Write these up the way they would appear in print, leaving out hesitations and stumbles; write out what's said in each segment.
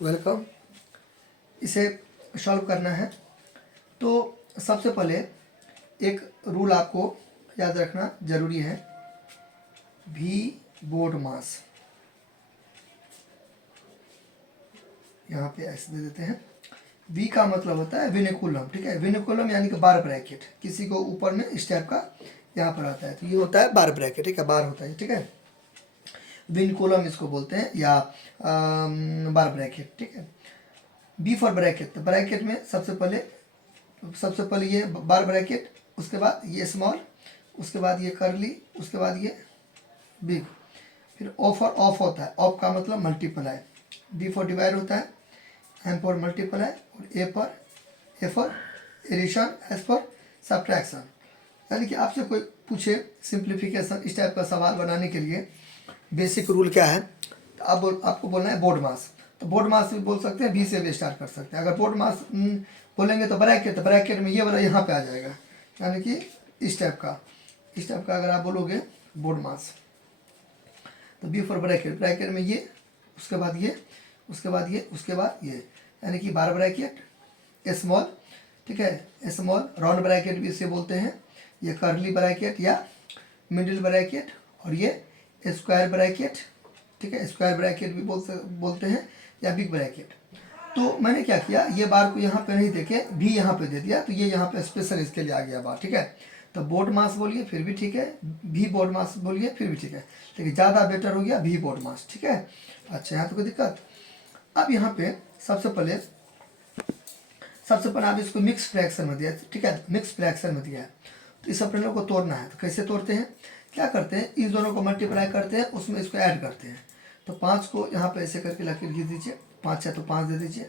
Welcome. इसे solve करना है तो सबसे पहले एक रूल आपको याद रखना जरूरी है। v बोर्ड मास यहाँ पे ऐसे दे देते हैं। v का मतलब होता है विनिकुलम, ठीक है। विनिकुलम यानी कि बार ब्रैकेट, किसी को ऊपर में इस टाइप का यहाँ पर आता है तो ये होता है बार ब्रैकेट, ठीक है। बार होता है, ठीक है। विनिकुलम इसको बोलते हैं या बार ब्रैकेट, ठीक है। बी फॉर ब्रैकेट, तो ब्रैकेट में सबसे पहले ये बार ब्रैकेट, उसके बाद ये स्मॉल, उसके बाद ये करली, उसके बाद ये बिग। फिर ओ फॉर ऑफ होता है, ऑफ का मतलब मल्टीप्लाई। डी फॉर डिवाइड होता है, एम फॉर मल्टीप्लाई, और A for addition, S for subtraction. यानी कि आपसे कोई पूछे सिंप्लीफिकेशन इस टाइप का सवाल बनाने के लिए बेसिक रूल क्या है, तो आपको बोलना है बोर्ड मास। तो बोर्ड मास भी बोल सकते हैं, बी से भी स्टार्ट कर सकते हैं। अगर बोर्ड मास बोलेंगे तो ब्रैकेट में ये वाला यहाँ पे आ जाएगा, यानी कि इस टाइप का अगर आप बोलोगे बोर्ड मास, तो बी फॉर ब्रैकेट में ये, उसके बाद ये, उसके बाद ये, उसके बाद ये, यानी कि बार ब्रैकेट, स्मॉल, ठीक है। स्मॉल राउंड ब्रैकेट भी इसे बोलते हैं, ये कर्ली ब्रैकेट या मिडिल ब्रैकेट, और ये स्क्वायर ब्रैकेट, ठीक है। स्क्वायर ब्रैकेट भी बोलते हैं या बिग ब्रैकेट। तो मैंने क्या किया, ये बार को यहाँ पे नहीं देके भी यहाँ पे दे दिया, तो ये यहाँ पे स्पेशल इसके लिए आ गया बार, ठीक है। तो बोर्ड मास बोलिए फिर भी ठीक है, भी बोर्ड मास बोलिए फिर भी ठीक है, लेकिन ज़्यादा बेटर हो गया भी बोर्ड मास, ठीक है। अच्छा, यहाँ तो कोई दिक्कत। अब यहाँ पे सबसे पहले आप इसको मिक्स फ्रैक्शन में दिया, ठीक है। मिक्स फ्रैक्शन में दिया है तो इस अपने को तोड़ना है। तो कैसे तोड़ते हैं, क्या करते हैं, इस दोनों को मल्टीप्लाई करते हैं, उसमें इसको ऐड करते हैं। तो 5 को यहाँ पे ऐसे करके लकीर खींच दीजिए, 5 है तो 5 दे दीजिए,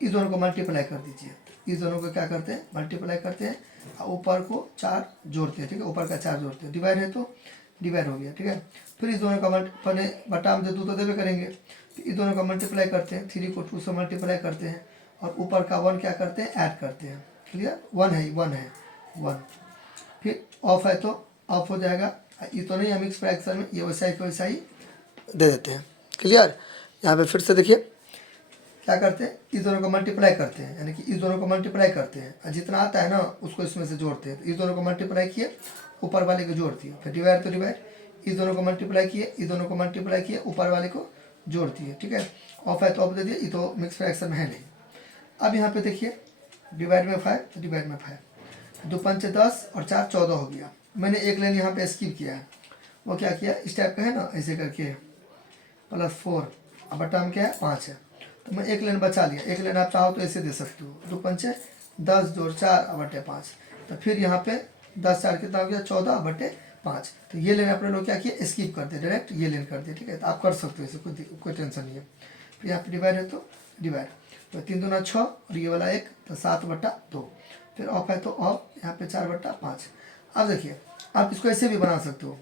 इस दोनों को मल्टीप्लाई कर दीजिए। इस दोनों को क्या करते हैं, मल्टीप्लाई करते हैं, ऊपर को 4 जोड़ते हैं, ठीक है। ऊपर का 4 जोड़ते हैं, डिवाइड है तो डिवाइड हो गया, ठीक है। फिर इस दोनों का बटा में दे 2 तो देवे करेंगे, तो इस दोनों का मल्टीप्लाई करते हैं, 3 को 2 से मल्टीप्लाई करते हैं, और ऊपर का 1 क्या करते हैं, ऐड करते हैं। क्लियर, 1 है 1। फिर ऑफ है तो ऑफ हो जाएगा, ये तो नहीं है मिक्स फ्रैक्शन में, ये वैसा ही दे देते हैं। क्लियर। यहाँ पे फिर से देखिए क्या करते हैं, इस दोनों को मल्टीप्लाई करते हैं, यानी कि इस दोनों को मल्टीप्लाई करते हैं, और जितना आता है ना उसको इसमें से जोड़ते हैं। तो इस दोनों को मल्टीप्लाई किए, ऊपर वाले को जोड़ दिए, फिर डिवाइड तो डिवाइड, इस दोनों को मल्टीप्लाई किए, इस दोनों को मल्टीप्लाई किए, ऊपर वाले को जोड़ दिए, ठीक है। ऑफ है तो ऑफ दे दिए, ये तो मिक्स फ्रैक्शन में है नहीं। अब यहाँ पे देखिए डिवाइड में 5 तो डिवाइड में 5, 2 5 10 और 4 14 हो गया। मैंने एक लाइन यहाँ पे स्किप किया है, वो क्या किया, इस टाइप का है ना, ऐसे करके +4, अब बटा में क्या है 5 है, तो मैं एक लाइन बचा लिया। एक लाइन आप चाहो तो ऐसे दे सकते हो, 2 5 10 जोड़ 4 बटे 5, तो फिर यहाँ पे 10 4 कितना हो गया, 14 बटे 5। तो ये लाइन अपने लोग क्या किया, स्किप कर दिया, डायरेक्ट ये लाइन कर दिया, ठीक है। तो आप कर सकते हो, इसे कोई टेंशन नहीं है। फिर यहाँ पे डिवाइड है तो डिवाइड, तो 3 दूना 6 और ये वाला 1, तो 7 बटा 2। फिर ऑफ है तो ऑफ, यहाँ पे 4 बटा 5। अब देखिए आप इसको ऐसे भी बना सकते हो,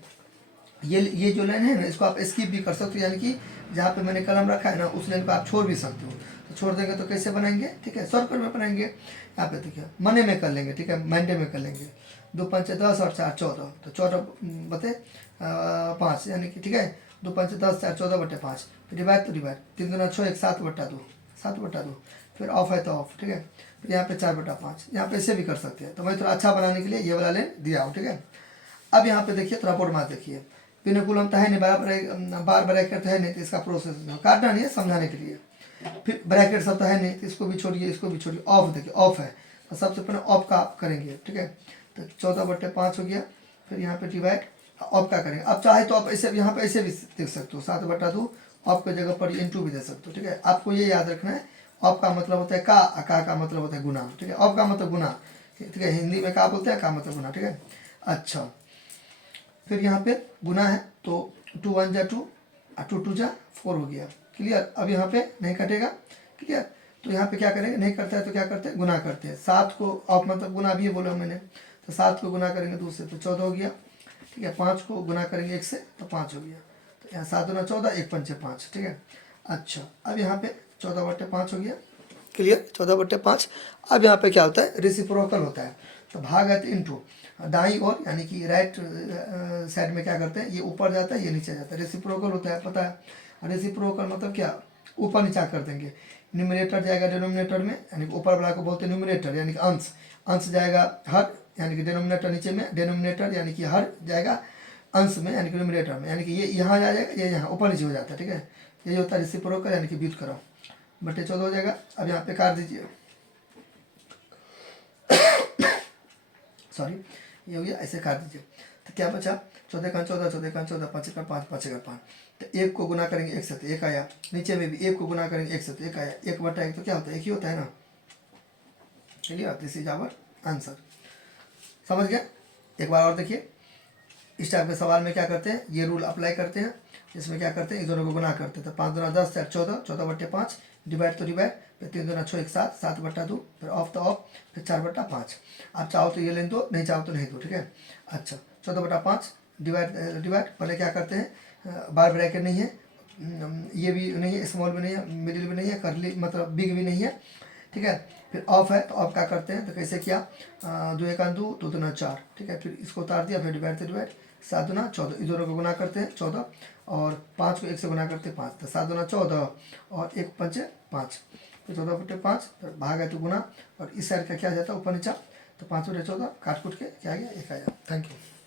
ये जो लाइन है ना इसको आप स्किप भी कर सकते हो, यानी कि जहाँ पे मैंने कलम रखा है ना उस लाइन को आप छोड़ भी सकते हो। तो छोड़ देंगे तो कैसे बनाएंगे, ठीक है, सौ रुपये में बनाएंगे। यहाँ पे देखिए मने में कर लेंगे, ठीक है, मंडे में कर लेंगे। 2 5 10 और 4 14, तो 14 बटे 5, यानी कि ठीक है, 2 5 10 4 14 बटे 5। फिर डिवाइड तो डिवाइड, 3 दूना 6 1 7 बटा 2, 7 बटा 2। फिर ऑफ है तो ऑफ, ठीक है। फिर यहाँ पे 4 बटा 5, यहाँ पे ऐसे भी कर सकते हैं। तो मैं थोड़ा अच्छा बनाने के लिए ये वाला लाइन दिया हूँ, ठीक है। अब यहाँ पे देखिए थोड़ा बोर्ड मास देखिए, विनिकुलम तो है नहीं, बार ब्रैकेट तो है नहीं, तो इसका प्रोसेस काटना नहीं है, समझाने के लिए। फिर ब्रैकेट सब तो है नहीं, तो इसको भी छोड़िए, इसको भी छोड़िए। ऑफ देखिए, ऑफ है तो सबसे पहले ऑफ का करेंगे, ठीक है। तो 14 बटे 5 हो गया। फिर यहाँ पे डिवाइड, ऑफ का करेंगे। अब चाहे तो आप ऐसे यहाँ पे ऐसे भी देख सकते हो, 7 बटा 2, ऑफ की जगह पर इंटू भी दे सकते हो, ठीक है। आपको ये याद रखना है, ऑफ का मतलब होता है का मतलब होता है गुना, ठीक है। ऑफ का मतलब गुना, ठीक है, हिंदी में का बोलते हैं, का मतलब गुना, ठीक है। अच्छा, फिर यहाँ पे गुना है तो 2 1 जा 2 और 2 2 जा 4 हो गया। क्लियर। अब यहाँ पे नहीं कटेगा, क्लियर। तो यहाँ पे क्या करेंगे, नहीं करता है तो क्या करते हैं, गुना करते हैं। 7 को ऑफ मतलब गुना भी बोला मैंने, तो 7 को गुना करेंगे 2 से तो 14 हो गया, ठीक है। 5 को गुना करेंगे 1 से तो 5 हो गया। तो यहाँ 7 दूना 14, 1 पंचे 5, ठीक है। अच्छा, अब यहाँ पे 14 बटे 5 हो गया, क्लियर, 14 बटे 5। अब यहाँ पे क्या होता है, रेसिप्रोकल होता है, तो भाग है तो इंटू दाई ओर, यानी कि राइट साइड में क्या करते हैं, ये ऊपर जाता है, ये नीचे जाता है, रेसिप्रोकल होता है, पता है। रेसिप्रोकल मतलब क्या, ऊपर नीचा कर देंगे। न्यूमरेटर जाएगा डिनोमिनेटर में, यानी कि ऊपर वाला को बोलते हैं न्यूमरेटर यानी कि अंश, अंश जाएगा हर यानी कि डिनोमिनेटर नीचे में, डिनोमिनेटर यानी कि हर जाएगा अंश में यानी कि न्यूमरेटर में, यानी कि ये यहाँ जाएगा, ये यहाँ ऊपर नीचे हो जाता है। ठीक है, ये होता है रेसिप्रोकल यानी कि व्युत्क्रम। बटे 14 हो जाएगा। अब यहाँ पे काट दीजिए, सॉरी ये हो गया, ऐसे काट दीजिए। तो क्या बचा, 14 का 14, 14 का 14, 5 का 5, 5 का 5। तो 1 को गुना करेंगे 1 से तो 1 आया, नीचे में भी 1 को गुना करेंगे 1 से तो 1 आया, 1 बटा 1 तो क्या होता है, 1 ही होता है ना। चलिए, दिस इज आवर आंसर। समझ गया। एक बार और देखिए, इस टाइप के सवाल में क्या करते हैं, ये रूल अप्लाई करते हैं। इसमें क्या करते हैं, इस दोनों को गुना करते हैं। तो 5 दूना 10, 14, 14 बटे 5, डिवाइड तो डिवाइड, फिर 3 दूना 6, 1 7, 7 बटा 2, फिर ऑफ तो ऑफ, फिर 4 बटा 5। आप चाहो तो ये लें दो, नहीं चाहो तो नहीं दो। ठीक है, अच्छा 14 बटा 5 डिवाइड डिवाइड, पहले क्या करते हैं, बार ब्रैकेट नहीं है, ये भी नहीं है, स्मॉल भी नहीं है, मिडिल भी नहीं है, करली मतलब बिग भी नहीं है। ठीक है, फिर ऑफ है तो ऑफ क्या करते हैं, तो कैसे किया, 2 1 2, 2 दूना 4। ठीक है, फिर इसको उतार दिया, फिर डिवाइड से डिवाइड, 7 दूना 14, इस दोनों को गुना करते हैं 14, और 5 को 1 से गुना करते हैं 5, तो 7 दूना 14 और 1 5 5, फिर 14 बटे 5, फिर भाग है तो गुना, और इस साइड का क्या जाता है ऊपर नीचा, तो 5 बटे 14 काट कूट के क्या आ गया, 1 आया। Thank you.